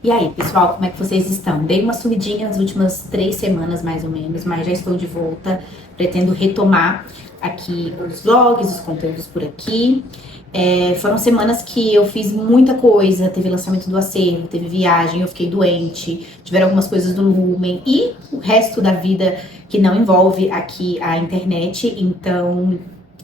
E aí, pessoal, como é que vocês estão? Dei uma sumidinha nas últimas 3 semanas, mais ou menos, mas já estou de volta. Pretendo retomar aqui os vlogs, os conteúdos por aqui. Foram semanas que eu fiz muita coisa. Teve lançamento do acervo, teve viagem, eu fiquei doente. Tiveram algumas coisas do Lumen e o resto da vida que não envolve aqui a internet. Então,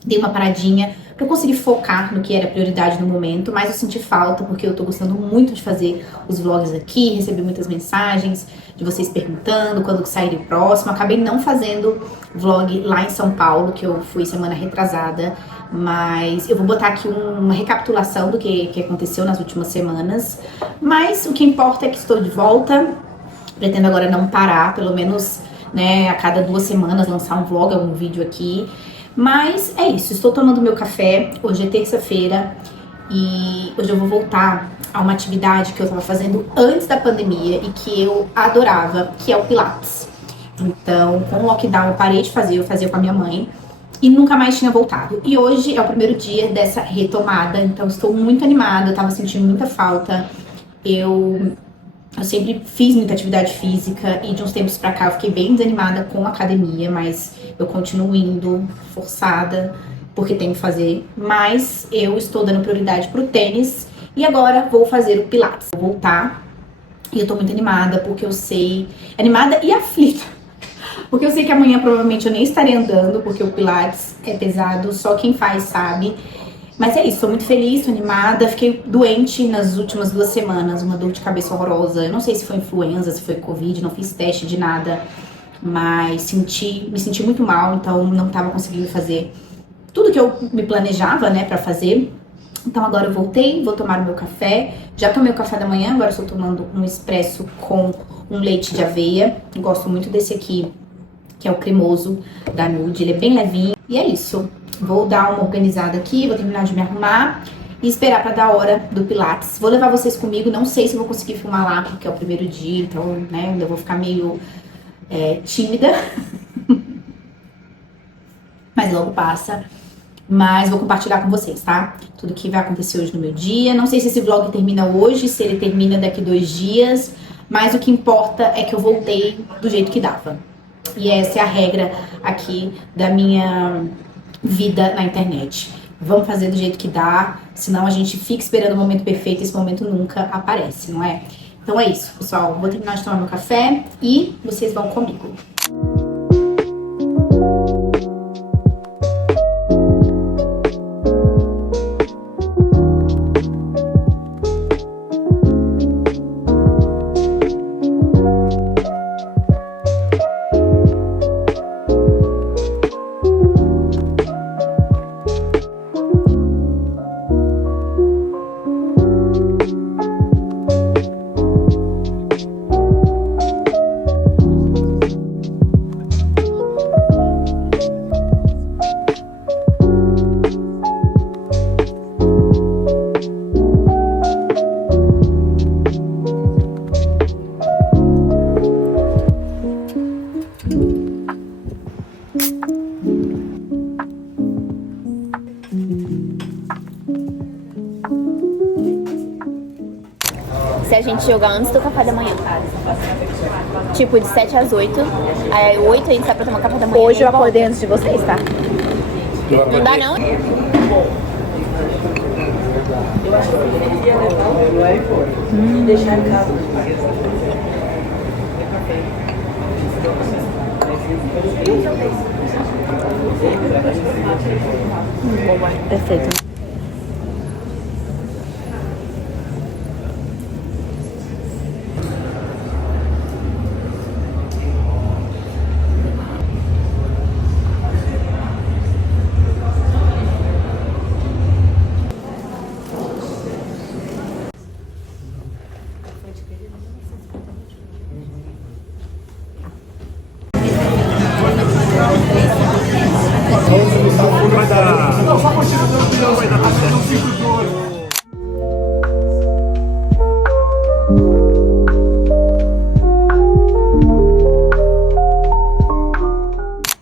dei uma paradinha pra eu conseguir focar no que era prioridade no momento, mas eu senti falta porque eu tô gostando muito de fazer os vlogs aqui, recebi muitas mensagens de vocês perguntando quando que sairia o próximo. Acabei não fazendo vlog lá em São Paulo, que eu fui semana retrasada, mas eu vou botar aqui uma recapitulação do que aconteceu nas últimas semanas. Mas o que importa é que estou de volta, pretendo agora não parar, pelo menos, né, a cada 2 semanas lançar um vlog, algum vídeo aqui. Mas é isso, estou tomando meu café, hoje é terça-feira e hoje eu vou voltar a uma atividade que eu estava fazendo antes da pandemia e que eu adorava, que é o Pilates. Então, com o lockdown eu parei de fazer, eu fazia com a minha mãe e nunca mais tinha voltado. E hoje é o primeiro dia dessa retomada, então estou muito animada, eu tava sentindo muita falta. Eu sempre fiz muita atividade física e de uns tempos pra cá eu fiquei bem desanimada com a academia, mas eu continuo indo forçada porque tenho que fazer. Mas eu estou dando prioridade pro tênis e agora vou fazer o Pilates. Vou voltar e eu tô muito animada porque eu sei... Animada e aflita. Porque eu sei que amanhã provavelmente eu nem estarei andando porque o Pilates é pesado, só quem faz sabe. Mas é isso, tô muito feliz, tô animada. Fiquei doente nas últimas 2 semanas, uma dor de cabeça horrorosa. Eu não sei se foi influenza, se foi Covid, não fiz teste de nada. Mas me senti muito mal, então não tava conseguindo fazer tudo que eu me planejava, né, pra fazer. Então agora eu voltei, vou tomar o meu café. Já tomei o café da manhã, agora estou tomando um expresso com um leite de aveia. Eu gosto muito desse aqui, que é o cremoso da Nude, ele é bem levinho. E é isso. Vou dar uma organizada aqui, vou terminar de me arrumar e esperar pra dar a hora do Pilates. Vou levar vocês comigo, não sei se vou conseguir filmar lá, porque é o primeiro dia, então, né, ainda vou ficar meio tímida. Mas logo passa. Mas vou compartilhar com vocês, tá? Tudo que vai acontecer hoje no meu dia. Não sei se esse vlog termina hoje, se ele termina daqui 2 dias, mas o que importa é que eu voltei do jeito que dava. E essa é a regra aqui da minha vida na internet. Vamos fazer do jeito que dá, senão a gente fica esperando o momento perfeito e esse momento nunca aparece, não é? Então é isso, pessoal. Vou terminar de tomar meu café e vocês vão comigo. Se a gente jogar antes do café da manhã. Tipo, de 7 às 8. Aí 8 a gente sai pra tomar café da manhã. Hoje eu acordei antes de vocês, tá? Não dá não? Eu acho que eu queria levar o aeroporto e deixar em casa. Perfeito.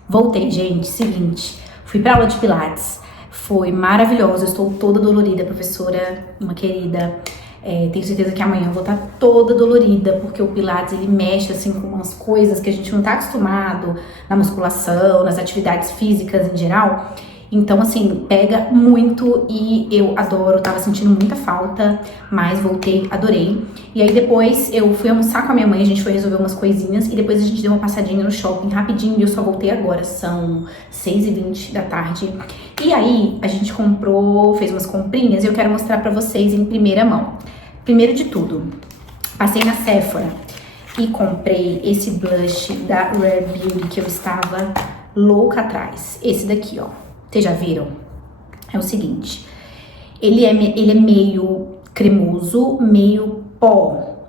Voltei, gente. Seguinte, fui pra aula de Pilates. Foi maravilhoso. Eu estou toda dolorida, professora, uma querida. Tenho certeza que amanhã eu vou estar toda dolorida, porque o Pilates, ele mexe assim com umas coisas que a gente não tá acostumado na musculação, nas atividades físicas em geral. Então, assim, pega muito e eu adoro, tava sentindo muita falta, mas voltei, adorei. E aí depois eu fui almoçar com a minha mãe, a gente foi resolver umas coisinhas e depois a gente deu uma passadinha no shopping rapidinho e eu só voltei agora, são 6h20 da tarde. E aí a gente comprou, fez umas comprinhas e eu quero mostrar pra vocês em primeira mão. Primeiro de tudo, passei na Sephora e comprei esse blush da Rare Beauty que eu estava louca atrás. Esse daqui, ó. Vocês já viram? É o seguinte, ele é meio cremoso, meio pó.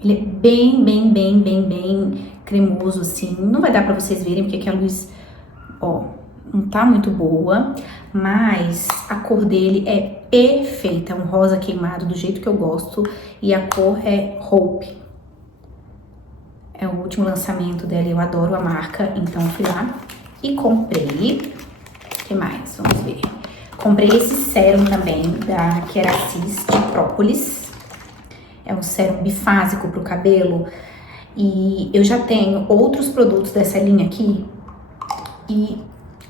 Ele é bem cremoso, assim. Não vai dar pra vocês verem, porque aqui a luz, ó, não tá muito boa. Mas a cor dele é perfeita. É um rosa queimado, do jeito que eu gosto. E a cor é Hope. É o último lançamento dela, eu adoro a marca. Então fui lá e comprei. O que mais? Vamos ver. Comprei esse sérum também, da Keracis, de própolis. É um sérum bifásico pro cabelo. E eu já tenho outros produtos dessa linha aqui e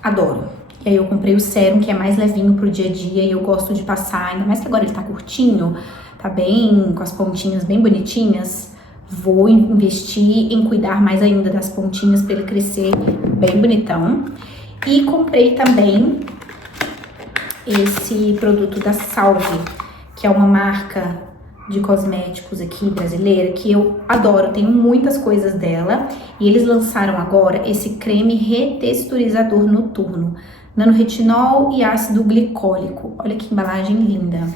adoro. E aí eu comprei o sérum, que é mais levinho pro dia a dia e eu gosto de passar, ainda mais que agora ele tá curtinho, tá bem, com as pontinhas bem bonitinhas. Vou investir em cuidar mais ainda das pontinhas pra ele crescer bem bonitão. E comprei também esse produto da Salve, que é uma marca de cosméticos aqui brasileira, que eu adoro, tenho muitas coisas dela. E eles lançaram agora esse creme retexturizador noturno, nanoretinol e ácido glicólico. Olha que embalagem linda.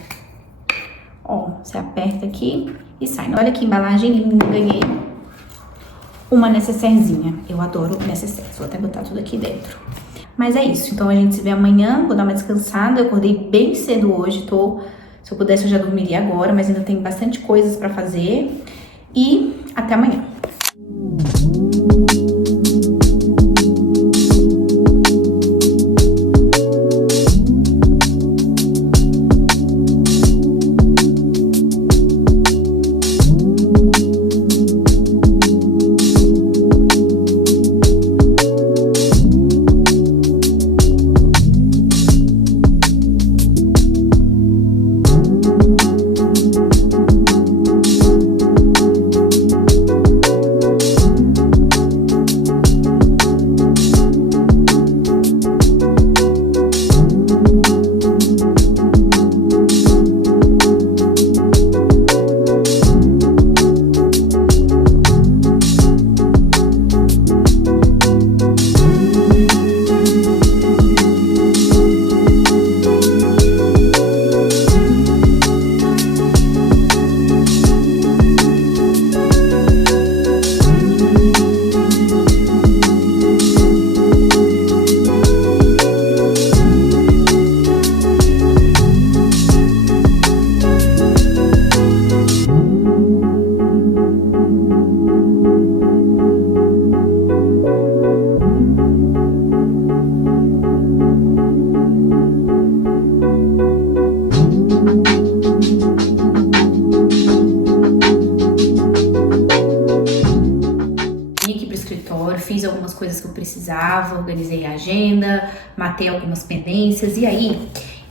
Ó, você aperta aqui e sai. Olha que embalagem linda, ganhei uma necessairezinha. Eu adoro necessaire, vou até botar tudo aqui dentro. Mas é isso, então a gente se vê amanhã, vou dar uma descansada. Eu acordei bem cedo hoje, se eu pudesse eu já dormiria agora, mas ainda tem bastante coisas pra fazer. E até amanhã. Fiz algumas coisas que eu precisava, organizei a agenda, matei algumas pendências e aí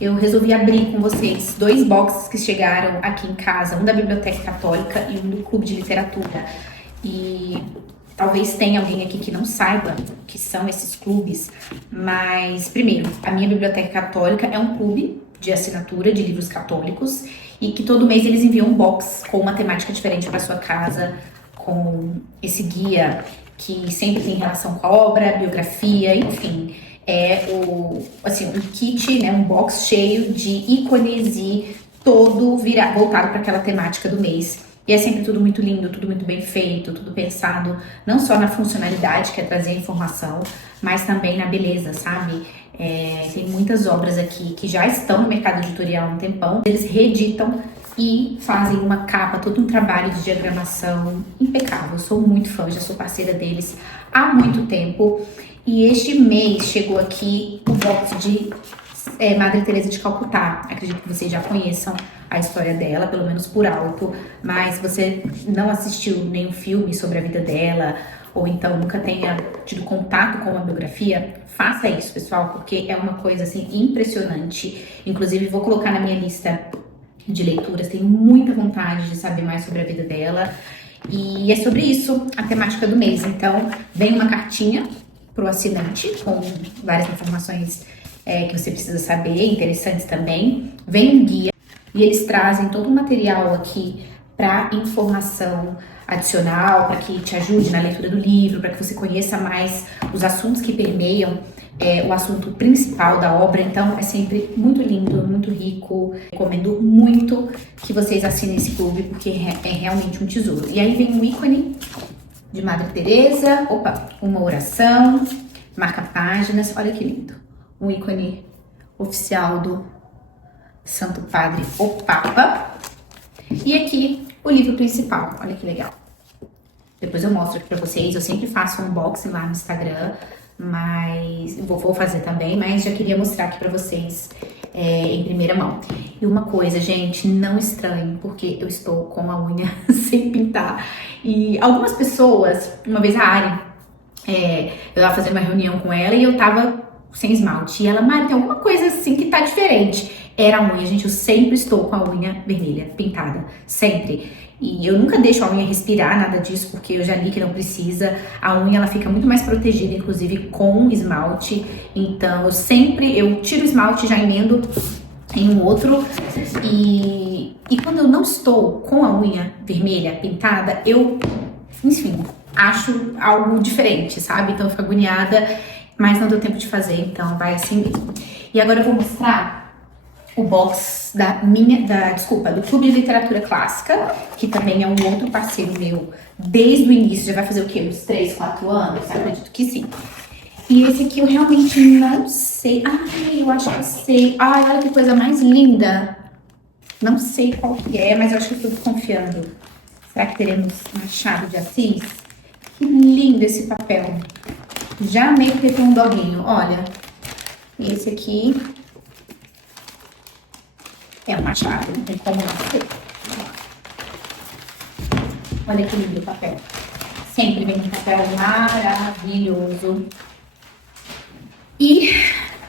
eu resolvi abrir com vocês 2 boxes que chegaram aqui em casa, um da Biblioteca Católica e um do Clube de Literatura. E talvez tenha alguém aqui que não saiba que são esses clubes, mas primeiro, a minha Biblioteca Católica é um clube de assinatura de livros católicos e que todo mês eles enviam um box com uma temática diferente para sua casa, com esse guia que sempre tem relação com a obra, biografia, enfim. É um kit, né, um box cheio de ícones e todo voltado para aquela temática do mês. E é sempre tudo muito lindo, tudo muito bem feito, tudo pensado, não só na funcionalidade, que é trazer a informação, mas também na beleza, sabe? Tem muitas obras aqui que já estão no mercado editorial há um tempão, eles reeditam e fazem uma capa, todo um trabalho de diagramação impecável. Eu sou muito fã, já sou parceira deles há muito tempo. E este mês chegou aqui um box de Madre Teresa de Calcutá. Acredito que vocês já conheçam a história dela, pelo menos por alto, mas se você não assistiu nenhum filme sobre a vida dela, ou então nunca tenha tido contato com uma biografia, faça isso, pessoal, porque é uma coisa assim impressionante. Inclusive, vou colocar na minha lista de leituras, tenho muita vontade de saber mais sobre a vida dela. E é sobre isso a temática do mês. Então, vem uma cartinha pro assinante com várias informações que você precisa saber, interessantes também. Vem um guia e eles trazem todo o material aqui para informação adicional, para que te ajude na leitura do livro, para que você conheça mais os assuntos que permeiam o assunto principal da obra. Então é sempre muito lindo, muito rico. Recomendo muito que vocês assinem esse clube, porque é realmente um tesouro. E aí vem um ícone de Madre Teresa, uma oração, marca páginas, olha que lindo. Um ícone oficial do Santo Padre, o Papa. E aqui o livro principal, olha que legal. Depois eu mostro aqui pra vocês, eu sempre faço um unboxing lá no Instagram, mas vou fazer também, mas já queria mostrar aqui pra vocês em primeira mão. E uma coisa, gente, não estranhe, porque eu estou com a unha sem pintar. E algumas pessoas, uma vez a Ari, eu tava fazendo uma reunião com ela e eu tava sem esmalte. E ela, Mari, tem alguma coisa assim que tá diferente. Era a unha, gente, eu sempre estou com a unha vermelha, pintada, sempre. E eu nunca deixo a unha respirar, nada disso, porque eu já li que não precisa. A unha, ela fica muito mais protegida, inclusive, com esmalte. Então, eu tiro o esmalte e já emendo em um outro. E quando eu não estou com a unha vermelha, pintada, eu, enfim, acho algo diferente, sabe? Então, eu fico agoniada, mas não deu tempo de fazer, então vai assim mesmo. E agora eu vou mostrar o box do Clube de Literatura Clássica, que também é um outro parceiro meu desde o início. Já vai fazer o quê? Uns 3, 4 anos? Acredito que sim. E esse aqui eu realmente não sei. Ai, eu acho que eu sei. Ai, olha que coisa mais linda. Não sei qual que é, mas eu acho que eu tô confiando. Será que teremos Machado de Assis? Que lindo esse papel. Já amei porque tem um doguinho. Olha, esse aqui é um Machado, não tem como não ser. Olha que lindo o papel. Sempre vem um papel maravilhoso. E,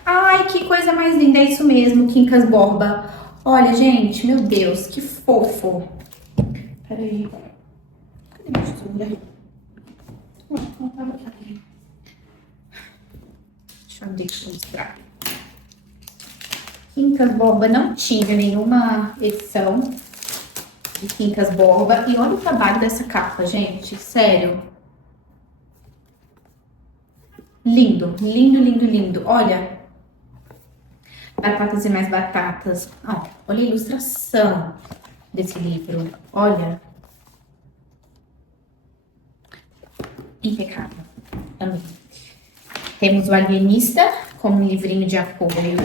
ai, que coisa mais linda, é isso mesmo, Quincas Borba. Olha, gente, meu Deus, que fofo. Peraí. Cadê minha tesoura? Não tava aqui. Deixa eu mostrar. Quincas Borba, não tive nenhuma edição de Quincas Borba. E olha o trabalho dessa capa, gente, sério. Lindo, lindo, lindo, lindo. Olha, Batatas e Mais Batatas. Olha a ilustração desse livro. Olha. Impecável. Amei. Temos o Alienista como um livrinho de apoio.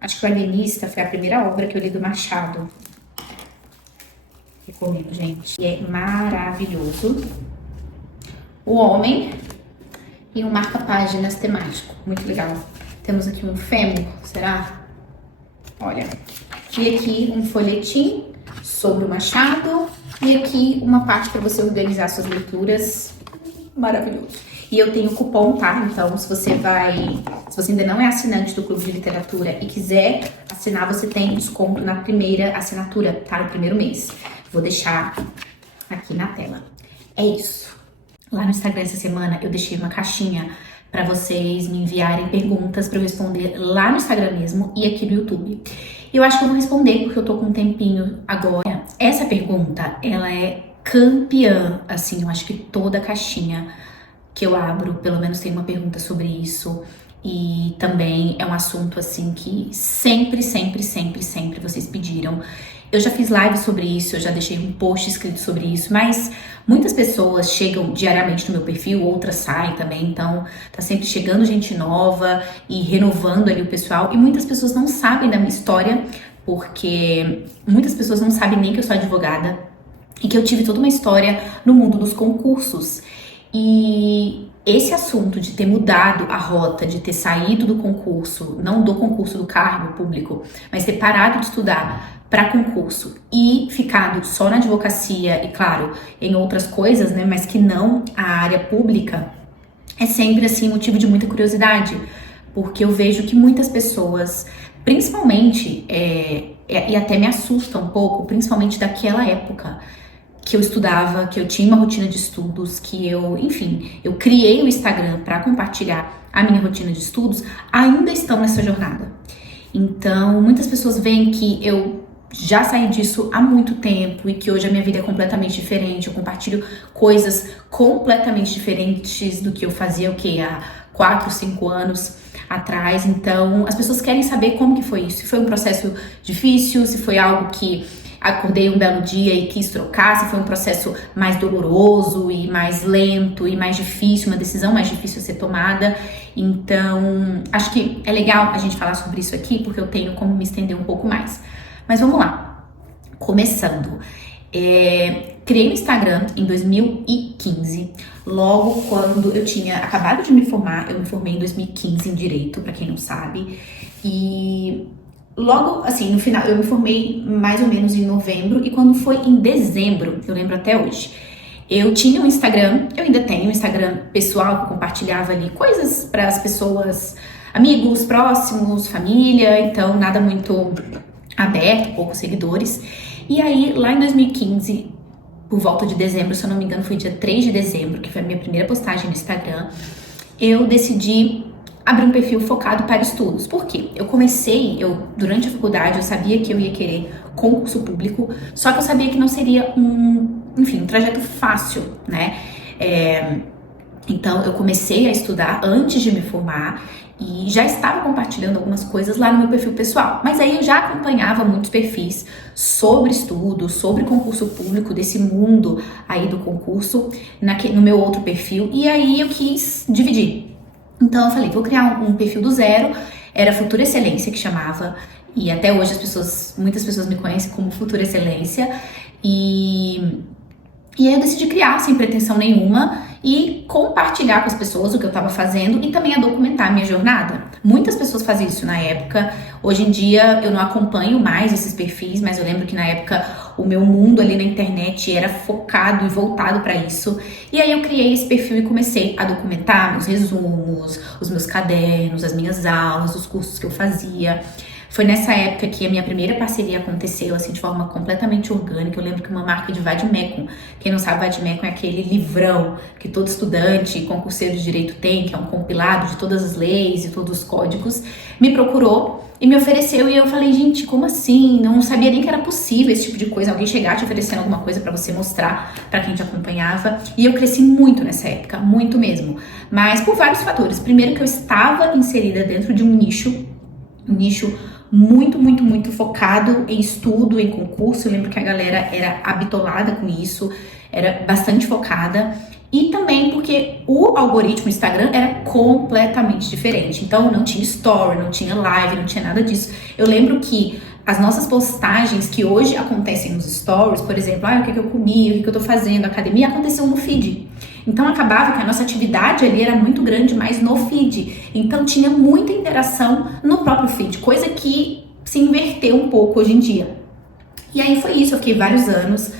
Acho que o Alienista foi a primeira obra que eu li do Machado. Recomendo, gente. E é maravilhoso. O Homem e um marca-páginas temático. Muito legal. Temos aqui um fêmur, será? Olha. E aqui um folhetim sobre o Machado. E aqui uma parte para você organizar suas leituras. Maravilhoso. E eu tenho cupom, tá? Então, se você ainda não é assinante do Clube de Literatura e quiser assinar, você tem desconto na primeira assinatura, tá? No primeiro mês. Vou deixar aqui na tela. É isso. Lá no Instagram essa semana eu deixei uma caixinha para vocês me enviarem perguntas para eu responder lá no Instagram mesmo e aqui no YouTube. E eu acho que eu vou responder porque eu tô com um tempinho agora. Essa pergunta, ela é campeã, assim, eu acho que toda caixinha que eu abro, pelo menos tem uma pergunta sobre isso. E também é um assunto, assim, que sempre vocês pediram. Eu já fiz live sobre isso, eu já deixei um post escrito sobre isso, mas muitas pessoas chegam diariamente no meu perfil, outras saem também, então tá sempre chegando gente nova e renovando ali o pessoal. E muitas pessoas não sabem da minha história, porque muitas pessoas não sabem nem que eu sou advogada e que eu tive toda uma história no mundo dos concursos. E esse assunto de ter mudado a rota, de ter saído do concurso, não do concurso do cargo público, mas ter parado de estudar para concurso e ficado só na advocacia e, claro, em outras coisas, né, mas que não a área pública, é sempre, assim, motivo de muita curiosidade, porque eu vejo que muitas pessoas, principalmente, e até me assusta um pouco, principalmente daquela época, que eu estudava, que eu tinha uma rotina de estudos, que eu criei o Instagram para compartilhar a minha rotina de estudos, ainda estão nessa jornada. Então, muitas pessoas veem que eu já saí disso há muito tempo e que hoje a minha vida é completamente diferente, eu compartilho coisas completamente diferentes do que eu fazia, há 4, 5 anos atrás. Então, as pessoas querem saber como que foi isso, se foi um processo difícil, se foi algo que acordei um belo dia e quis trocar, se foi um processo mais doloroso e mais lento e mais difícil, uma decisão mais difícil a ser tomada. Então, acho que é legal a gente falar sobre isso aqui, porque eu tenho como me estender um pouco mais. Mas vamos lá. Começando. Criei o Instagram em 2015, logo quando eu tinha acabado de me formar. Eu me formei em 2015 em Direito, pra quem não sabe. E logo, assim, no final, eu me formei mais ou menos em novembro, e quando foi em dezembro, eu lembro até hoje, eu tinha um Instagram, eu ainda tenho um Instagram pessoal, que eu compartilhava ali coisas para as pessoas, amigos próximos, família, então nada muito aberto, poucos seguidores. E aí, lá em 2015, por volta de dezembro, se eu não me engano, foi dia 3 de dezembro, que foi a minha primeira postagem no Instagram, eu decidi abrir um perfil focado para estudos. Por quê? Durante a faculdade, eu sabia que eu ia querer concurso público, só que eu sabia que não seria um trajeto fácil, né? Então, eu comecei a estudar antes de me formar e já estava compartilhando algumas coisas lá no meu perfil pessoal. Mas aí eu já acompanhava muitos perfis sobre estudo, sobre concurso público, desse mundo aí do concurso, no meu outro perfil, e aí eu quis dividir. Então eu falei, vou criar um perfil do zero, era Futura Excelência que chamava, e até hoje muitas pessoas me conhecem como Futura Excelência, e aí eu decidi criar sem pretensão nenhuma e compartilhar com as pessoas o que eu estava fazendo e também a documentar a minha jornada. Muitas pessoas faziam isso na época. Hoje em dia eu não acompanho mais esses perfis, mas eu lembro que na época o meu mundo ali na internet era focado e voltado para isso. E aí eu criei esse perfil e comecei a documentar meus resumos, os meus cadernos, as minhas aulas, os cursos que eu fazia. Foi nessa época que a minha primeira parceria aconteceu, assim, de forma completamente orgânica. Eu lembro que uma marca de Vademecum, quem não sabe, Vademecum é aquele livrão que todo estudante e concurseiro de direito tem, que é um compilado de todas as leis e todos os códigos, me procurou e me ofereceu. E eu falei, gente, como assim? Não sabia nem que era possível esse tipo de coisa, alguém chegar te oferecendo alguma coisa pra você mostrar pra quem te acompanhava. E eu cresci muito nessa época, muito mesmo. Mas por vários fatores. Primeiro que eu estava inserida dentro de um nicho muito, muito, muito focado em estudo, em concurso. Eu lembro que a galera era habitolada com isso, era bastante focada. E também porque o algoritmo do Instagram era completamente diferente. Então não tinha story, não tinha live, não tinha nada disso. Eu lembro que as nossas postagens que hoje acontecem nos stories, por exemplo, o que eu comi, o que eu tô fazendo, academia, aconteceu no feed. Então acabava que a nossa atividade ali era muito grande, mas no feed. Então tinha muita interação no próprio feed, coisa que se inverteu um pouco hoje em dia. E aí foi isso, eu fiquei vários anos,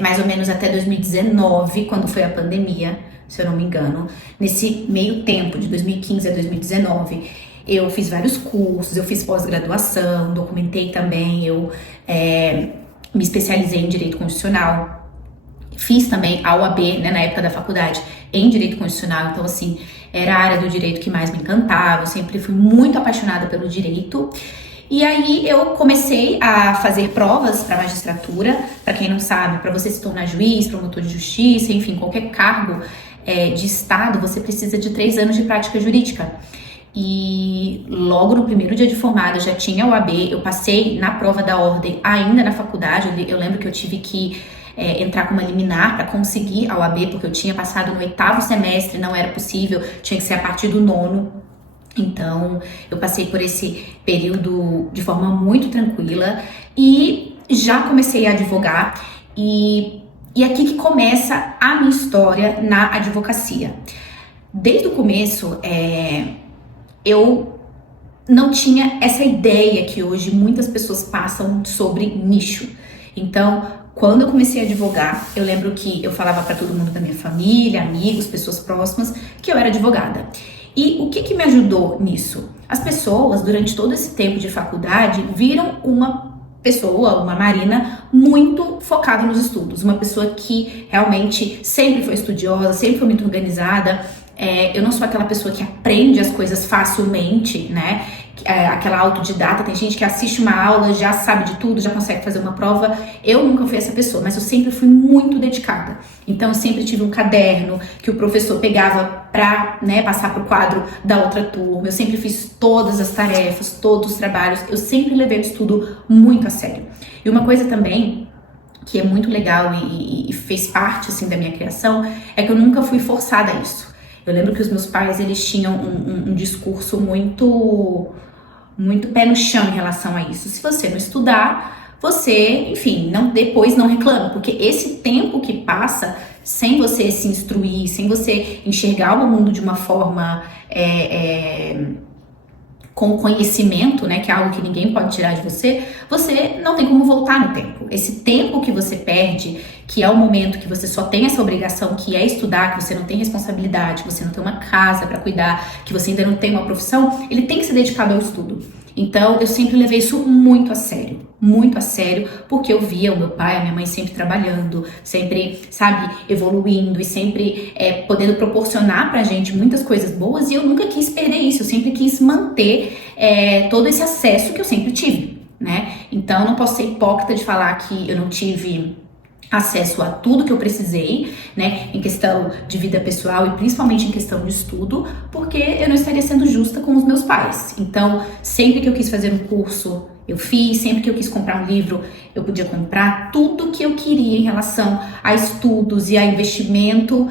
mais ou menos até 2019, quando foi a pandemia, se eu não me engano. Nesse meio tempo, de 2015 a 2019, eu fiz vários cursos, eu fiz pós-graduação, documentei também, eu me especializei em Direito Constitucional. Fiz também a OAB, né, na época da faculdade, em Direito Constitucional. Então, assim, era a área do direito que mais me encantava. Eu sempre fui muito apaixonada pelo direito. E aí eu comecei a fazer provas para magistratura. Para quem não sabe, para você se tornar juiz, promotor de justiça, enfim, qualquer cargo de estado, você precisa de 3 anos de prática jurídica. E logo no primeiro dia de formada eu já tinha a OAB. Eu passei na prova da ordem ainda na faculdade. Eu lembro que eu tive que entrar com uma liminar para conseguir a OAB, porque eu tinha passado no 8º semestre, não era possível, tinha que ser a partir do 9º. Então, eu passei por esse período de forma muito tranquila e já comecei a advogar. E E aqui que começa a minha história na advocacia. Desde o começo, eu não tinha essa ideia que hoje muitas pessoas passam sobre nicho. Então, quando eu comecei a advogar, eu lembro que eu falava para todo mundo da minha família, amigos, pessoas próximas, que eu era advogada. E o que me ajudou nisso? As pessoas, durante todo esse tempo de faculdade, viram uma pessoa, uma Marina, muito focada nos estudos. Uma pessoa que realmente sempre foi estudiosa, sempre foi muito organizada. Eu não sou aquela pessoa que aprende as coisas facilmente, né? Aquela autodidata, tem gente que assiste uma aula, já sabe de tudo, já consegue fazer uma prova. Eu nunca fui essa pessoa, mas eu sempre fui muito dedicada. Então eu sempre tive um caderno que o professor pegava pra, né, passar pro quadro da outra turma. Eu sempre fiz todas as tarefas, todos os trabalhos. Eu sempre levei o estudo muito a sério. E uma coisa também que é muito legal e fez parte, assim, da minha criação, é que eu nunca fui forçada a isso. Eu lembro que os meus pais, eles tinham um discurso muito pé no chão em relação a isso. Se você não estudar, você, enfim, depois não reclama, porque esse tempo que passa sem você se instruir, sem você enxergar o mundo de uma forma com conhecimento, né, que é algo que ninguém pode tirar de você, você não tem como voltar no tempo. Esse tempo que você perde, que é o momento que você só tem essa obrigação, que é estudar, que você não tem responsabilidade, que você não tem uma casa para cuidar, que você ainda não tem uma profissão, ele tem que ser dedicado ao estudo. Então, eu sempre levei isso muito a sério, porque eu via o meu pai, a minha mãe sempre trabalhando, sempre, sabe, evoluindo e sempre podendo proporcionar pra gente muitas coisas boas, e eu nunca quis perder isso, eu sempre quis manter todo esse acesso que eu sempre tive, né? Então, eu não posso ser hipócrita de falar que eu não tive acesso a tudo que eu precisei, né, em questão de vida pessoal e principalmente em questão de estudo, porque eu não estaria sendo justa com os meus pais. Então, sempre que eu quis fazer um curso, eu fiz, sempre que eu quis comprar um livro, eu podia comprar. Tudo que eu queria em relação a estudos e a investimento,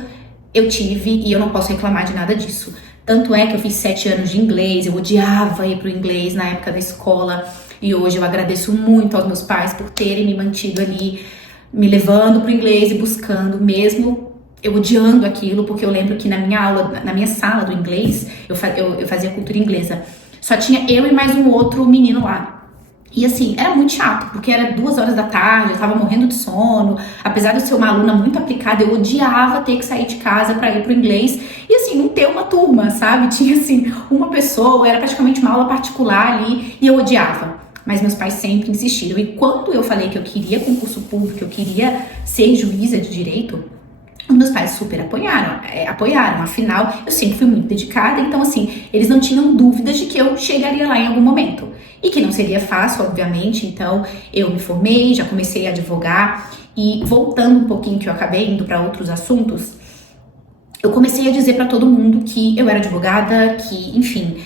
eu tive, e eu não posso reclamar de nada disso. Tanto é que eu fiz 7 anos de inglês, eu odiava ir pro inglês na época da escola, e hoje eu agradeço muito aos meus pais por terem me mantido ali, me levando pro inglês e buscando, mesmo eu odiando aquilo, porque eu lembro que na minha aula, na minha sala do inglês, eu fazia cultura inglesa, só tinha eu e mais um outro menino lá. E assim, era muito chato, porque era 2 horas da tarde, eu tava morrendo de sono, apesar de eu ser uma aluna muito aplicada, eu odiava ter que sair de casa pra ir pro inglês, e assim, não ter uma turma, sabe? Tinha assim, uma pessoa, era praticamente uma aula particular ali, e eu odiava. Mas meus pais sempre insistiram. E quando eu falei que eu queria concurso público, que eu queria ser juíza de direito, os meus pais super apoiaram. Afinal, eu sempre fui muito dedicada. Então, assim, eles não tinham dúvidas de que eu chegaria lá em algum momento. E que não seria fácil, obviamente. Então, eu me formei, já comecei a advogar. E voltando um pouquinho, que eu acabei indo para outros assuntos, eu comecei a dizer para todo mundo que eu era advogada, que, enfim,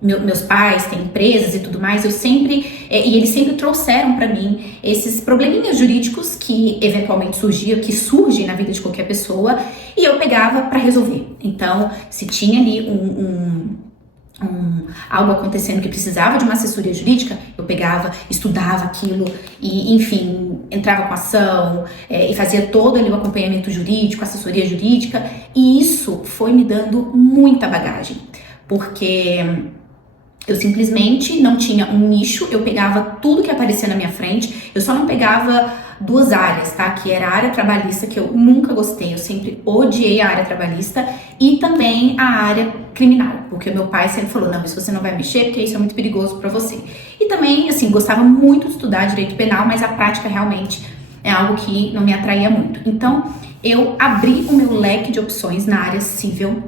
meus pais têm empresas e tudo mais, e eles sempre trouxeram pra mim esses probleminhas jurídicos que eventualmente surgem na vida de qualquer pessoa, e eu pegava pra resolver. Então, se tinha ali algo acontecendo que precisava de uma assessoria jurídica, eu pegava, estudava aquilo e, enfim, entrava com ação e fazia todo ali o acompanhamento jurídico, assessoria jurídica, e isso foi me dando muita bagagem, porque eu simplesmente não tinha um nicho, eu pegava tudo que aparecia na minha frente, eu só não pegava 2 áreas, tá? Que era a área trabalhista, que eu nunca gostei, eu sempre odiei a área trabalhista, e também a área criminal, porque o meu pai sempre falou, não, mas você não vai mexer, porque isso é muito perigoso pra você. E também, assim, gostava muito de estudar direito penal, mas a prática realmente é algo que não me atraía muito. Então, eu abri o meu leque de opções na área civil,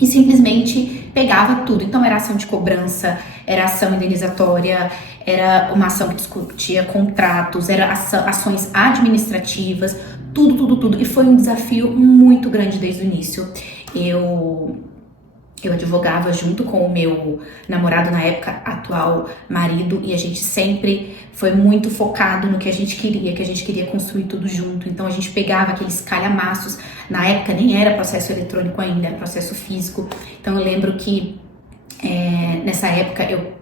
e simplesmente pegava tudo. Então era ação de cobrança, era ação indenizatória, era uma ação que discutia contratos, era ações administrativas, tudo. E foi um desafio muito grande desde o início. Eu advogava junto com o meu namorado na época, atual marido, e a gente sempre foi muito focado no que a gente queria construir tudo junto. Então a gente pegava aqueles calhamaços, na época nem era processo eletrônico ainda, era processo físico. Então eu lembro que nessa época eu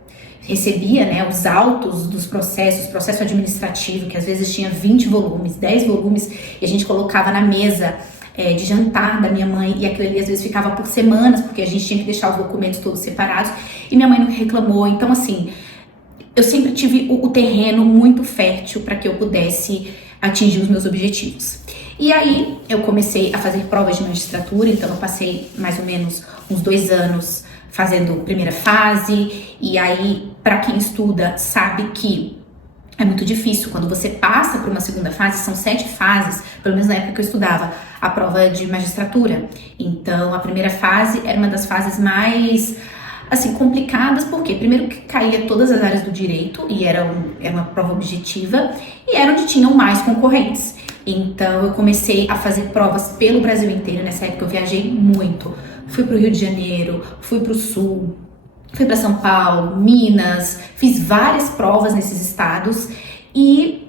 recebia, né, os autos dos processos, processo administrativo, que às vezes tinha 20 volumes, 10 volumes, e a gente colocava na mesa de jantar da minha mãe, e aquilo ali às vezes ficava por semanas, porque a gente tinha que deixar os documentos todos separados, e minha mãe não reclamou. Então, assim, eu sempre tive o terreno muito fértil para que eu pudesse atingir os meus objetivos. E aí, eu comecei a fazer provas de magistratura, então eu passei mais ou menos uns 2 anos fazendo primeira fase, e aí, para quem estuda, sabe que é muito difícil. Quando você passa por uma segunda fase, são 7 fases, pelo menos na época que eu estudava, a prova de magistratura. Então, a primeira fase era uma das fases mais, assim, complicadas, porque primeiro que caía todas as áreas do direito, e era uma prova objetiva, e era onde tinham mais concorrentes. Então, eu comecei a fazer provas pelo Brasil inteiro. Nessa época, eu viajei muito. Fui pro Rio de Janeiro, fui pro Sul, fui para São Paulo, Minas, fiz várias provas nesses estados e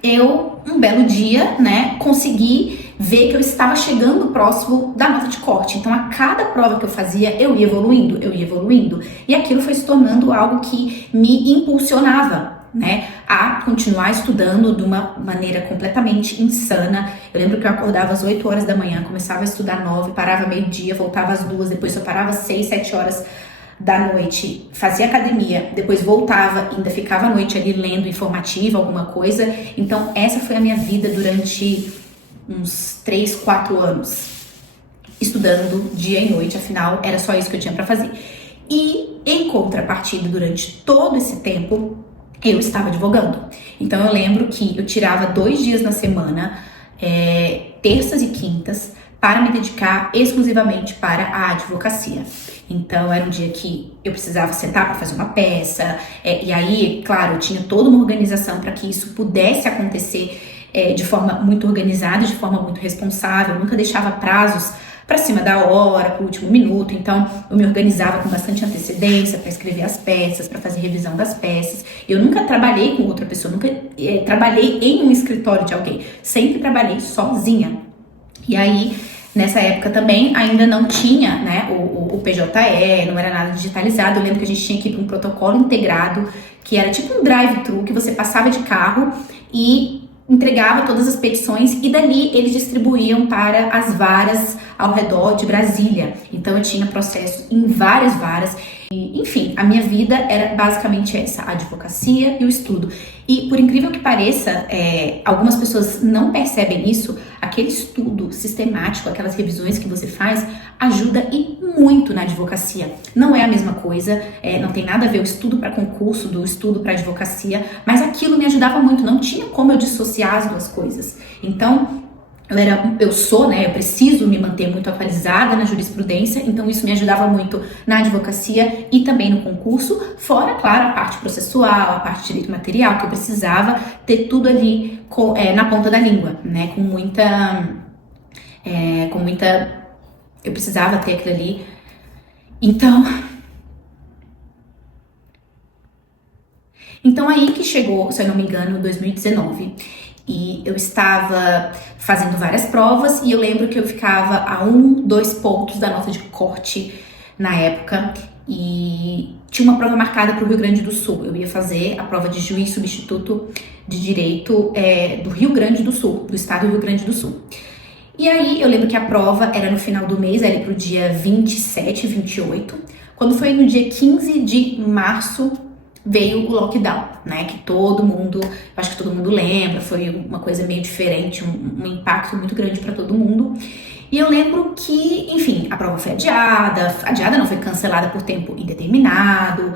eu, um belo dia, né, consegui ver que eu estava chegando próximo da nota de corte. Então, a cada prova que eu fazia, eu ia evoluindo. E aquilo foi se tornando algo que me impulsionava, né, a continuar estudando de uma maneira completamente insana. Eu lembro que eu acordava às 8 horas da manhã, começava a estudar 9, parava meio-dia, voltava às 2, depois eu parava às 6, 7 horas da noite, fazia academia, depois voltava, ainda ficava à noite ali lendo informativo, alguma coisa. Então, essa foi a minha vida durante uns 3, 4 anos, estudando dia e noite, afinal, era só isso que eu tinha para fazer. E, em contrapartida, durante todo esse tempo, eu estava advogando. Então, eu lembro que eu tirava 2 dias na semana, terças e quintas, para me dedicar exclusivamente para a advocacia. Então, era um dia que eu precisava sentar para fazer uma peça, e aí, claro, eu tinha toda uma organização para que isso pudesse acontecer de forma muito organizada, de forma muito responsável. Eu nunca deixava prazos para cima da hora, para o último minuto. Então, eu me organizava com bastante antecedência para escrever as peças, para fazer revisão das peças. Eu nunca trabalhei com outra pessoa, nunca trabalhei em um escritório de alguém. Sempre trabalhei sozinha. E aí, nessa época também, ainda não tinha, né, o PJE, não era nada digitalizado. Eu lembro que a gente tinha que ir para um protocolo integrado, que era tipo um drive-thru, que você passava de carro e entregava todas as petições, e dali eles distribuíam para as varas ao redor de Brasília. Então eu tinha processo em várias varas. E, enfim, a minha vida era basicamente essa, a advocacia e o estudo. E por incrível que pareça, algumas pessoas não percebem isso, aquele estudo sistemático, aquelas revisões que você faz, ajuda e muito na advocacia. Não é a mesma coisa, não tem nada a ver o estudo para concurso do estudo para advocacia, mas aquilo me ajudava muito, não tinha como eu dissociar as duas coisas. Então, eu preciso me manter muito atualizada na jurisprudência, então isso me ajudava muito na advocacia e também no concurso, fora, claro, a parte processual, a parte de direito material, que eu precisava ter tudo ali na ponta da língua, né, eu precisava ter aquilo ali. Então aí que chegou, se eu não me engano, 2019, e eu estava fazendo várias provas, e eu lembro que eu ficava a 1, 2 pontos da nota de corte na época, e tinha uma prova marcada para o Rio Grande do Sul. Eu ia fazer a prova de juiz substituto de direito do Rio Grande do Sul, do estado do Rio Grande do Sul. E aí eu lembro que a prova era no final do mês, era pro dia 27, 28. Quando foi no dia 15 de março, veio o lockdown, né, que todo mundo, acho que todo mundo lembra, foi uma coisa meio diferente, um impacto muito grande para todo mundo. E eu lembro que, enfim, a prova foi adiada não, foi cancelada por tempo indeterminado.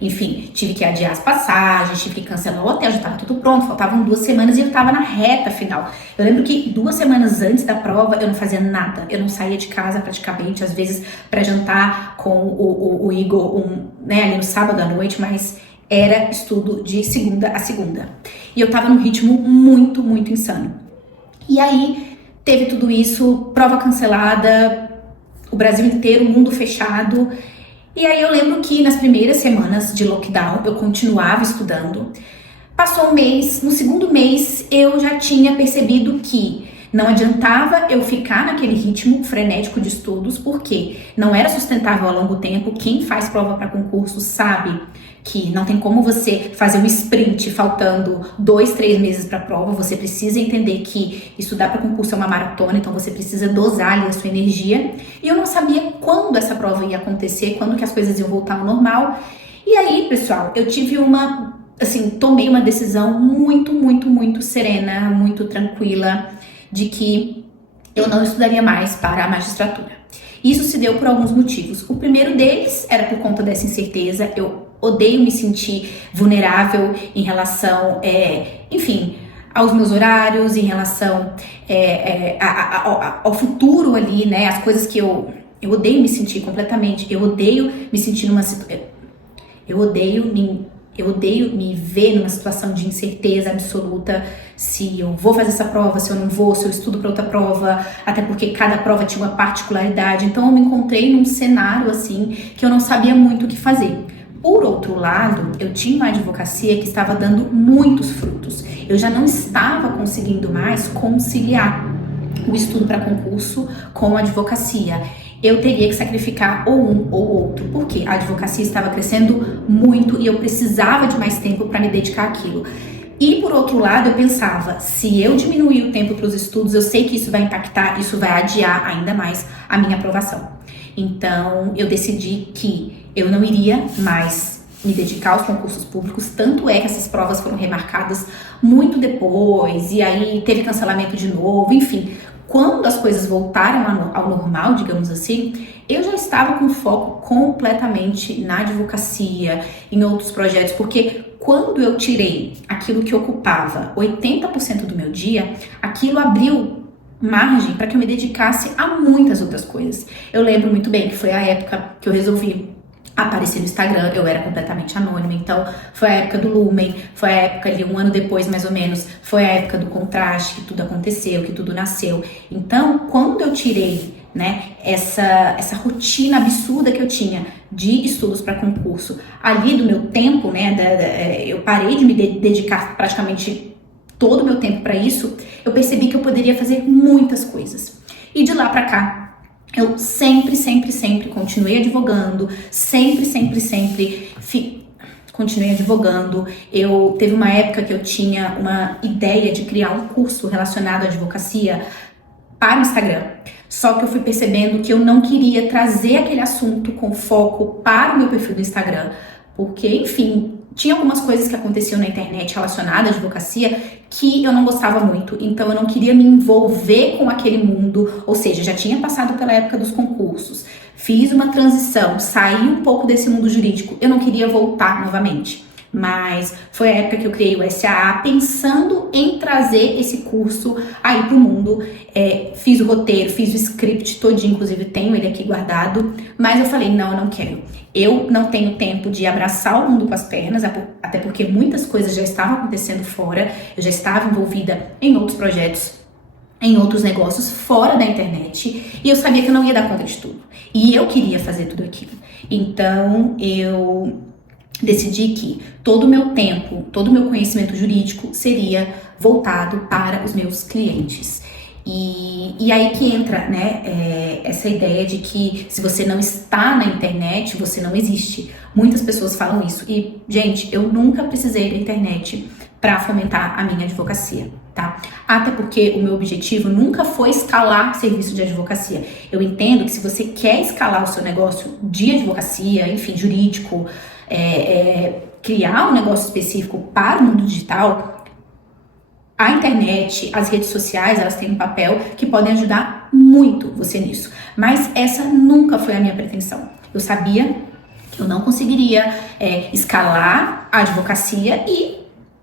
Enfim, tive que adiar as passagens, tive que cancelar o hotel, já estava tudo pronto, faltavam 2 semanas e eu estava na reta final. Eu lembro que 2 semanas antes da prova eu não fazia nada, eu não saía de casa praticamente, às vezes para jantar com o Igor, ali no sábado à noite, mas era estudo de segunda a segunda. E eu estava num ritmo muito, muito insano. E aí teve tudo isso, prova cancelada, o Brasil inteiro, o mundo fechado. E aí eu lembro que nas primeiras semanas de lockdown eu continuava estudando. Passou um mês, no segundo mês eu já tinha percebido que Não adiantava eu ficar naquele ritmo frenético de estudos, porque não era sustentável a longo tempo. Quem faz prova para concurso sabe que não tem como você fazer um sprint faltando 2, 3 meses para a prova. Você precisa entender que estudar para concurso é uma maratona, então você precisa dosar ali a sua energia. E eu não sabia quando essa prova ia acontecer, quando que as coisas iam voltar ao normal. E aí, pessoal, eu tive tomei uma decisão muito serena, muito tranquila, de que eu não estudaria mais para a magistratura. Isso se deu por alguns motivos. O primeiro deles era por conta dessa incerteza. Eu odeio me sentir vulnerável em relação, aos meus horários, em relação ao futuro ali, né? As coisas que eu odeio me sentir completamente. Eu odeio me sentir numa situação. Eu odeio me ver numa situação de incerteza absoluta, se eu vou fazer essa prova, se eu não vou, se eu estudo para outra prova, até porque cada prova tinha uma particularidade. Então eu me encontrei num cenário assim que eu não sabia muito o que fazer. Por outro lado, eu tinha uma advocacia que estava dando muitos frutos. Eu já não estava conseguindo mais conciliar o estudo para concurso com a advocacia. Eu teria que sacrificar ou um ou outro, porque a advocacia estava crescendo muito e eu precisava de mais tempo para me dedicar àquilo. E por outro lado, eu pensava, se eu diminuir o tempo para os estudos, eu sei que isso vai impactar, isso vai adiar ainda mais a minha aprovação. Então, eu decidi que eu não iria mais me dedicar aos concursos públicos, tanto é que essas provas foram remarcadas muito depois, e aí teve cancelamento de novo, enfim. Quando as coisas voltaram ao normal, digamos assim, eu já estava com foco completamente na advocacia, em outros projetos, porque quando eu tirei aquilo que ocupava 80% do meu dia, aquilo abriu margem para que eu me dedicasse a muitas outras coisas. Eu lembro muito bem que foi a época que eu resolvi aparecer no Instagram. Eu era completamente anônima, então foi a época do Lumen, foi a época ali 1 ano depois mais ou menos, foi a época do contraste, que tudo aconteceu, que tudo nasceu. Então, quando eu tirei, né, essa rotina absurda que eu tinha de estudos para concurso ali do meu tempo, né, eu parei de me dedicar praticamente todo o meu tempo para isso, eu percebi que eu poderia fazer muitas coisas. E de lá para cá, eu sempre continuei advogando, continuei advogando. Teve uma época que eu tinha uma ideia de criar um curso relacionado à advocacia para o Instagram. Só que eu fui percebendo que eu não queria trazer aquele assunto com foco para o meu perfil do Instagram, porque, enfim, tinha algumas coisas que aconteciam na internet relacionadas à advocacia que eu não gostava muito, então eu não queria me envolver com aquele mundo, ou seja, já tinha passado pela época dos concursos, fiz uma transição, saí um pouco desse mundo jurídico, eu não queria voltar novamente. Mas foi a época que eu criei o SAA pensando em trazer esse curso aí pro mundo. Fiz o roteiro, fiz o script todinho, inclusive tenho ele aqui guardado, mas eu falei, não, eu não quero. Eu não tenho tempo de abraçar o mundo com as pernas, até porque muitas coisas já estavam acontecendo fora, eu já estava envolvida em outros projetos, em outros negócios fora da internet, e eu sabia que eu não ia dar conta de tudo. E eu queria fazer tudo aquilo. Então, eu decidi que todo o meu tempo, todo o meu conhecimento jurídico seria voltado para os meus clientes. E aí que entra, né, essa ideia de que se você não está na internet, você não existe. Muitas pessoas falam isso. E, gente, eu nunca precisei da internet para fomentar a minha advocacia, tá? Até porque o meu objetivo nunca foi escalar serviço de advocacia. Eu entendo que se você quer escalar o seu negócio de advocacia, enfim, jurídico, criar um negócio específico para o mundo digital, a internet, as redes sociais, elas têm um papel que podem ajudar muito você nisso. Mas essa nunca foi a minha pretensão. Eu sabia que eu não conseguiria escalar a advocacia e,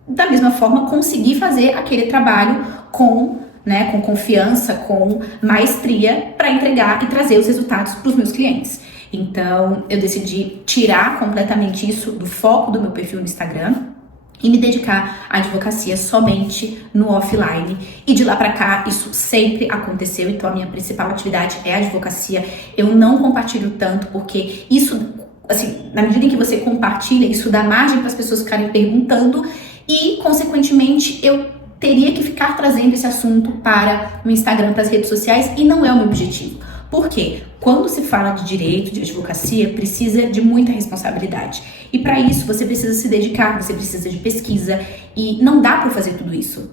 da mesma forma, conseguir fazer aquele trabalho com confiança, com maestria, para entregar e trazer os resultados para os meus clientes. Então, eu decidi tirar completamente isso do foco do meu perfil no Instagram e me dedicar à advocacia somente no offline. E de lá pra cá, isso sempre aconteceu. Então, a minha principal atividade é a advocacia. Eu não compartilho tanto, porque isso, assim, na medida em que você compartilha, isso dá margem para as pessoas ficarem perguntando e, consequentemente, eu teria que ficar trazendo esse assunto para o Instagram, para as redes sociais, e não é o meu objetivo. Por quê? Quando se fala de direito, de advocacia, precisa de muita responsabilidade. E para isso você precisa se dedicar, você precisa de pesquisa, e não dá para fazer tudo isso.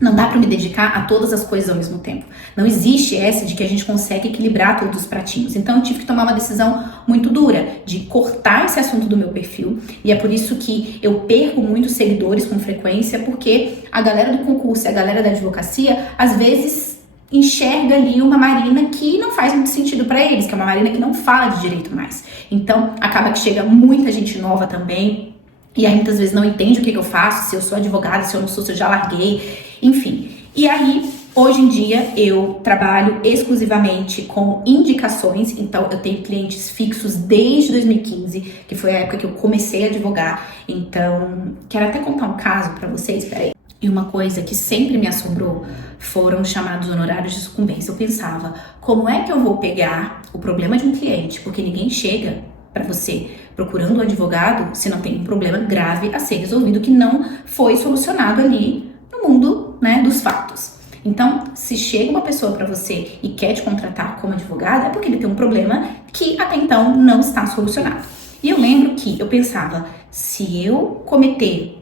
Não dá para me dedicar a todas as coisas ao mesmo tempo. Não existe essa de que a gente consegue equilibrar todos os pratinhos. Então eu tive que tomar uma decisão muito dura de cortar esse assunto do meu perfil. E é por isso que eu perco muitos seguidores com frequência, porque a galera do concurso e a galera da advocacia, às vezes, enxerga ali uma Marina que não faz muito sentido para eles, que é uma Marina que não fala de direito mais. Então acaba que chega muita gente nova também. E aí muitas vezes não entende o que eu faço, se eu sou advogada, se eu não sou, se eu já larguei, enfim. E aí, hoje em dia, eu trabalho exclusivamente com indicações, então eu tenho clientes fixos desde 2015, que foi a época que eu comecei a advogar. Então, quero até contar um caso pra vocês, peraí. E uma coisa que sempre me assombrou foram os chamados honorários de sucumbência. Eu pensava, como é que eu vou pegar o problema de um cliente, porque ninguém chega para você procurando um advogado se não tem um problema grave a ser resolvido que não foi solucionado ali no mundo, né, dos fatos. Então, se chega uma pessoa para você e quer te contratar como advogada, é porque ele tem um problema que até então não está solucionado. E eu lembro que eu pensava, se eu cometer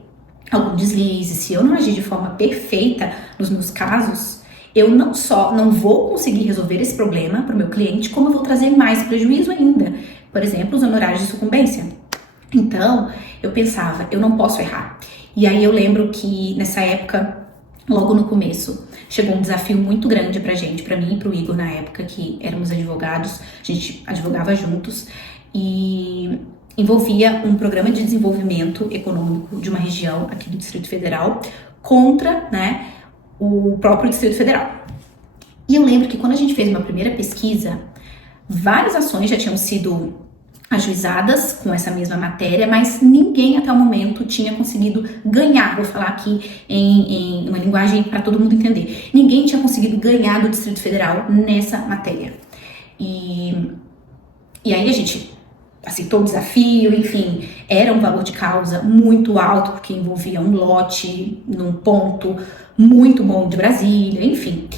algum deslize, se eu não agir de forma perfeita nos meus casos, eu não só não vou conseguir resolver esse problema para o meu cliente, como eu vou trazer mais prejuízo ainda. Por exemplo, os honorários de sucumbência. Então, eu pensava, eu não posso errar. E aí eu lembro que nessa época, logo no começo, chegou um desafio muito grande pra gente, pra mim e pro Igor na época, que éramos advogados, a gente advogava juntos, e envolvia um programa de desenvolvimento econômico de uma região aqui do Distrito Federal contra, né, o próprio Distrito Federal. E eu lembro que quando a gente fez uma primeira pesquisa, várias ações já tinham sido ajuizadas com essa mesma matéria, mas ninguém até o momento tinha conseguido ganhar, vou falar aqui em uma linguagem para todo mundo entender, ninguém tinha conseguido ganhar do Distrito Federal nessa matéria. E aí a gente aceitou o desafio, enfim, era um valor de causa muito alto, porque envolvia um lote num ponto muito bom de Brasília, enfim.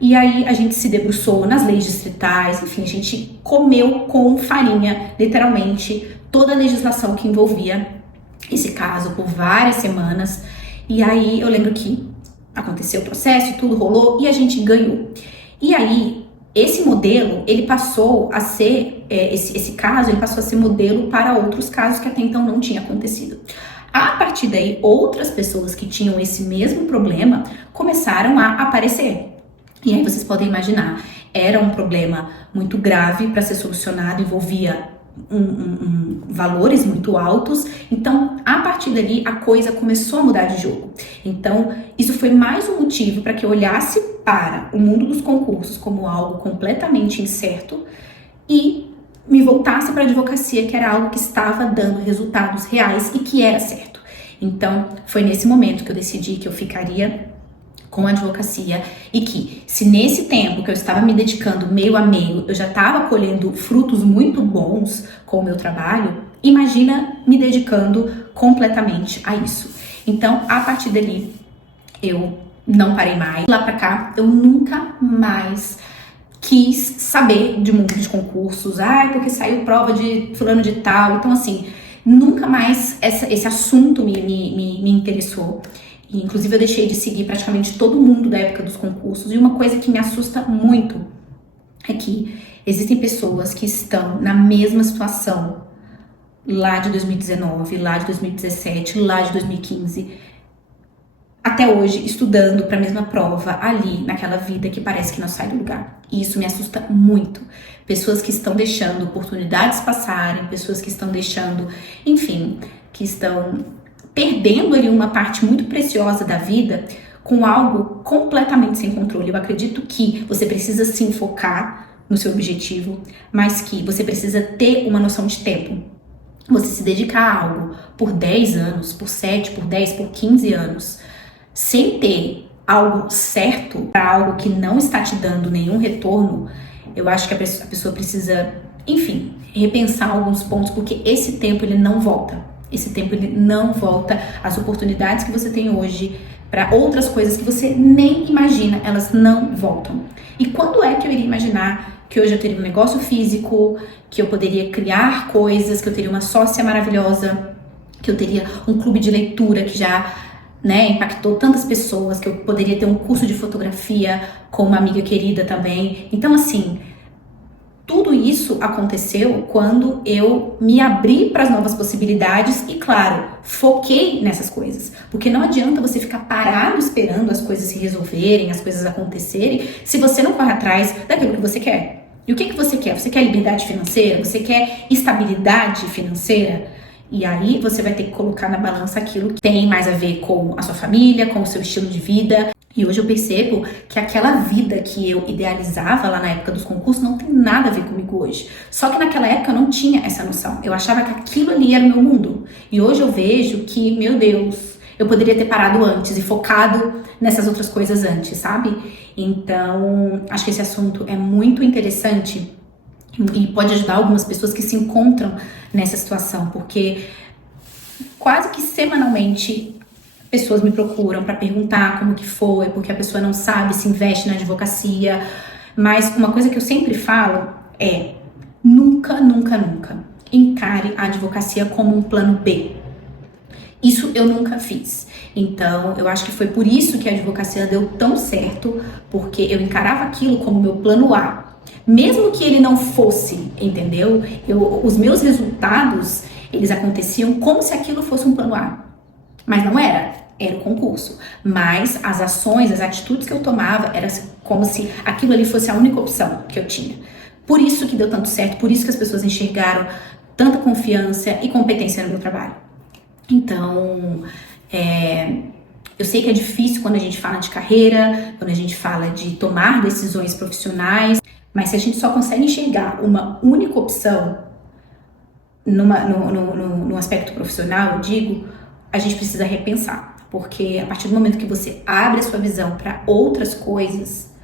E aí a gente se debruçou nas leis distritais, enfim, a gente comeu com farinha, literalmente, toda a legislação que envolvia esse caso por várias semanas. E aí eu lembro que aconteceu o processo, tudo rolou e a gente ganhou. E aí, esse modelo, ele passou a ser, esse caso, ele passou a ser modelo para outros casos que até então não tinha acontecido. A partir daí, outras pessoas que tinham esse mesmo problema começaram a aparecer. E aí vocês podem imaginar, era um problema muito grave para ser solucionado, envolvia valores muito altos. Então, a partir dali, a coisa começou a mudar de jogo. Então, isso foi mais um motivo para que eu olhasse para o mundo dos concursos como algo completamente incerto e me voltasse para a advocacia, que era algo que estava dando resultados reais e que era certo. Então, foi nesse momento que eu decidi que eu ficaria com a advocacia e que, se nesse tempo que eu estava me dedicando meio a meio, eu já estava colhendo frutos muito bons com o meu trabalho, imagina me dedicando completamente a isso. Então, a partir dali, eu não parei mais. Lá pra cá, eu nunca mais quis saber de mundo de concursos. Porque saiu prova de fulano de tal. Então, assim, nunca mais esse assunto me interessou. E, inclusive, eu deixei de seguir praticamente todo mundo da época dos concursos. E uma coisa que me assusta muito é que existem pessoas que estão na mesma situação lá de 2019, lá de 2017, lá de 2015, até hoje, estudando para a mesma prova, ali, naquela vida que parece que não sai do lugar. E isso me assusta muito. Pessoas que estão deixando oportunidades passarem, pessoas que estão deixando, enfim, que estão perdendo ali uma parte muito preciosa da vida com algo completamente sem controle. Eu acredito que você precisa se focar no seu objetivo, mas que você precisa ter uma noção de tempo. Você se dedicar a algo por 10 anos, por 7, por 10, por 15 anos, sem ter algo certo para algo que não está te dando nenhum retorno, eu acho que a pessoa precisa, enfim, repensar alguns pontos, porque esse tempo ele não volta. Esse tempo ele não volta. As oportunidades que você tem hoje para outras coisas que você nem imagina, elas não voltam. E quando é que eu iria imaginar que hoje eu teria um negócio físico, que eu poderia criar coisas, que eu teria uma sócia maravilhosa, que eu teria um clube de leitura que já, né, impactou tantas pessoas, que eu poderia ter um curso de fotografia com uma amiga querida também. Então, assim, tudo isso aconteceu quando eu me abri para as novas possibilidades e, claro, foquei nessas coisas. Porque não adianta você ficar parado esperando as coisas se resolverem, as coisas acontecerem, se você não corre atrás daquilo que você quer. E o que você quer? Você quer liberdade financeira? Você quer estabilidade financeira? E aí você vai ter que colocar na balança aquilo que tem mais a ver com a sua família, com o seu estilo de vida. E hoje eu percebo que aquela vida que eu idealizava lá na época dos concursos não tem nada a ver comigo hoje. Só que naquela época eu não tinha essa noção. Eu achava que aquilo ali era o meu mundo. E hoje eu vejo que, meu Deus, eu poderia ter parado antes e focado nessas outras coisas antes, sabe? Então, acho que esse assunto é muito interessante e pode ajudar algumas pessoas que se encontram nessa situação, porque quase que semanalmente pessoas me procuram para perguntar como que foi, porque a pessoa não sabe se investe na advocacia. Mas uma coisa que eu sempre falo é: nunca, nunca, nunca encare a advocacia como um plano B. Isso eu nunca fiz. Então, eu acho que foi por isso que a advocacia deu tão certo, porque eu encarava aquilo como meu plano A. Mesmo que ele não fosse, entendeu? Os meus resultados, eles aconteciam como se aquilo fosse um plano A. Mas não era. Era o concurso. Mas as ações, as atitudes que eu tomava, era como se aquilo ali fosse a única opção que eu tinha. Por isso que deu tanto certo, por isso que as pessoas enxergaram tanta confiança e competência no meu trabalho. Então, eu sei que é difícil quando a gente fala de carreira, quando a gente fala de tomar decisões profissionais, mas se a gente só consegue enxergar uma única opção no aspecto profissional, eu digo, a gente precisa repensar. Porque a partir do momento que você abre a sua visão para outras coisas,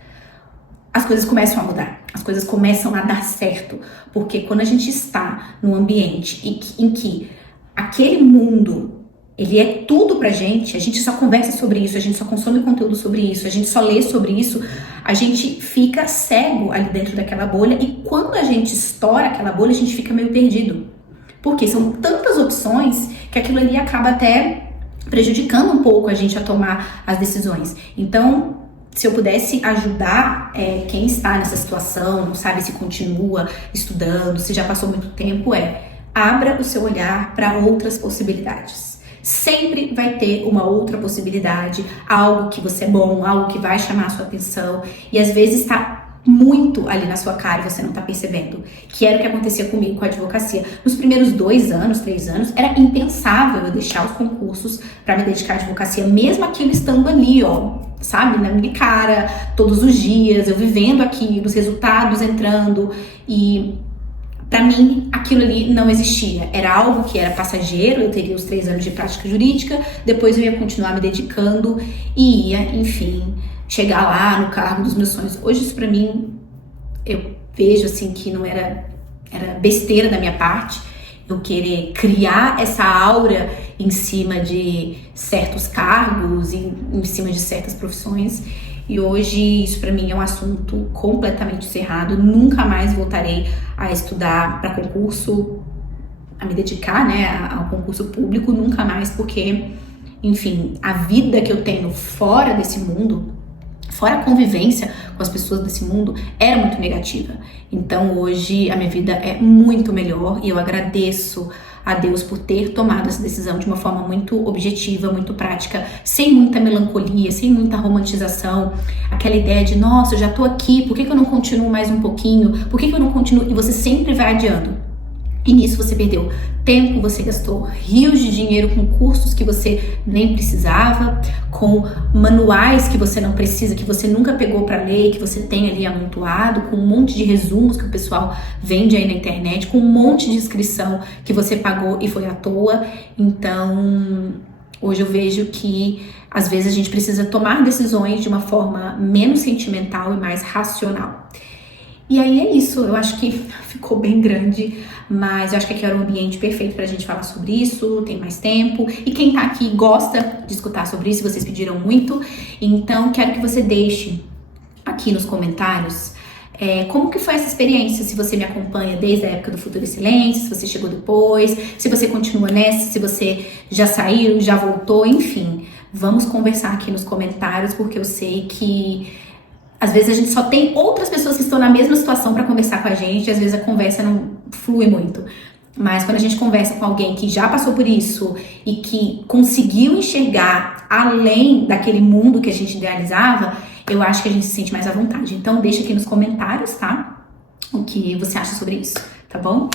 as coisas começam a mudar, as coisas começam a dar certo. Porque quando a gente está num ambiente em que aquele mundo, ele é tudo pra gente, a gente só conversa sobre isso, a gente só consome conteúdo sobre isso, a gente só lê sobre isso, a gente fica cego ali dentro daquela bolha, e quando a gente estoura aquela bolha, a gente fica meio perdido. Porque são tantas opções que aquilo ali acaba até prejudicando um pouco a gente a tomar as decisões. Então, se eu pudesse ajudar quem está nessa situação, não sabe se continua estudando, se já passou muito tempo, abra o seu olhar para outras possibilidades. Sempre vai ter uma outra possibilidade, algo que você é bom, algo que vai chamar a sua atenção, e às vezes está muito ali na sua cara e você não tá percebendo, que era o que acontecia comigo com a advocacia. Nos primeiros 2 anos, 3 anos, era impensável eu deixar os concursos para me dedicar à advocacia, mesmo aquilo estando ali, sabe, na minha cara, todos os dias, eu vivendo aquilo, os resultados entrando, e pra mim aquilo ali não existia. Era algo que era passageiro, eu teria os 3 anos de prática jurídica, depois eu ia continuar me dedicando e ia, enfim, chegar lá no cargo dos meus sonhos. Hoje isso pra mim, eu vejo assim que não era besteira da minha parte, eu querer criar essa aura em cima de certos cargos, em cima de certas profissões. E hoje isso pra mim é um assunto completamente encerrado. Nunca mais voltarei a estudar para concurso, a me dedicar, né, ao concurso público, nunca mais, porque, enfim, a vida que eu tenho fora desse mundo, fora a convivência com as pessoas desse mundo, era muito negativa. Então hoje a minha vida é muito melhor e eu agradeço a Deus por ter tomado essa decisão de uma forma muito objetiva, muito prática, sem muita melancolia, sem muita romantização, aquela ideia de, nossa, eu já tô aqui, por que eu não continuo mais um pouquinho? Por que eu não continuo? E você sempre vai adiando. E nisso você perdeu tempo, você gastou rios de dinheiro com cursos que você nem precisava, com manuais que você não precisa, que você nunca pegou para ler, que você tem ali amontoado, com um monte de resumos que o pessoal vende aí na internet, com um monte de inscrição que você pagou e foi à toa. Então, hoje eu vejo que às vezes a gente precisa tomar decisões de uma forma menos sentimental e mais racional. E aí é isso, eu acho que ficou bem grande, mas eu acho que aqui era um ambiente perfeito pra gente falar sobre isso, tem mais tempo. E quem tá aqui gosta de escutar sobre isso, vocês pediram muito, então quero que você deixe aqui nos comentários como que foi essa experiência, se você me acompanha desde a época do Futuro e Silêncio, se você chegou depois, se você continua nessa, se você já saiu, já voltou, enfim. Vamos conversar aqui nos comentários, porque eu sei que às vezes a gente só tem outras pessoas que estão na mesma situação para conversar com a gente, às vezes a conversa não flui muito. Mas quando a gente conversa com alguém que já passou por isso e que conseguiu enxergar além daquele mundo que a gente idealizava, eu acho que a gente se sente mais à vontade. Então deixa aqui nos comentários, tá? O que você acha sobre isso, tá bom?